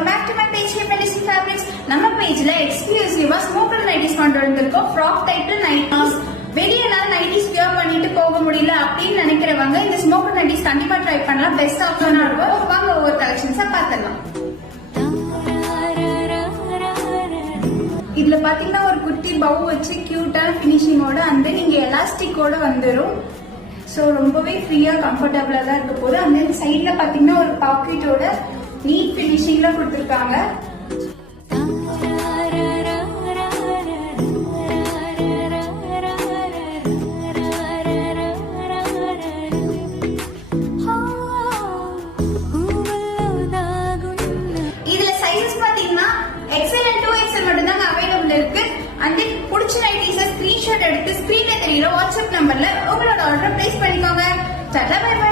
welcome back to my page here Medicine Fabrics. நம்ம பேஜ்ல எக்ஸ்க்ளூசிவா smoker nighties கொண்டு வந்திருக்கோம். Frock title nighties. வெளிய நான் நைட்டிஸ் வியர் பண்ணிட்டு போக முடியல அப்படின்னு நினைக்கிறவங்க இந்த ஸ்மோக்கர் நைட்டிஸ் கண்டிப்பா ட்ரை பண்ணலாம். பெஸ்ட் ஆப்ஷனா இருக்கும். வாங்க ஒவ்வொரு கலெக்ஷன்ஸா பார்த்துடலாம். இதுல பாத்தீங்கன்னா ஒரு குட்டி பவு வச்சு கியூட்டான பினிஷிங்கோட அந்த நீங்க எலாஸ்டிக்கோட வந்துடும். ஸோ ரொம்பவே ஃப்ரீயா கம்ஃபர்டபுளா தான் இருக்க போது. அந்த சைட்ல பாத்தீங்கன்னா ஒரு பாக்கெட்டோட நீட் பினிஷிங்ல கொடுத்துருக்காங்க. இதுல சைஸ் பாத்தீங்கன்னா XL and 2XL மட்டும் தான் அவைலபிள் இருக்கு. அண்ட் பிடிச்ச நைட்டிஸை ஸ்கிரீன்ஷாட் எடுத்து ஸ்கிரீன்ல தெரியல வாட்ஸ்அப் நம்பர்ல உங்களோட ஆர்டர் பிளேஸ் பண்ணிக்கோங்க. Bye by.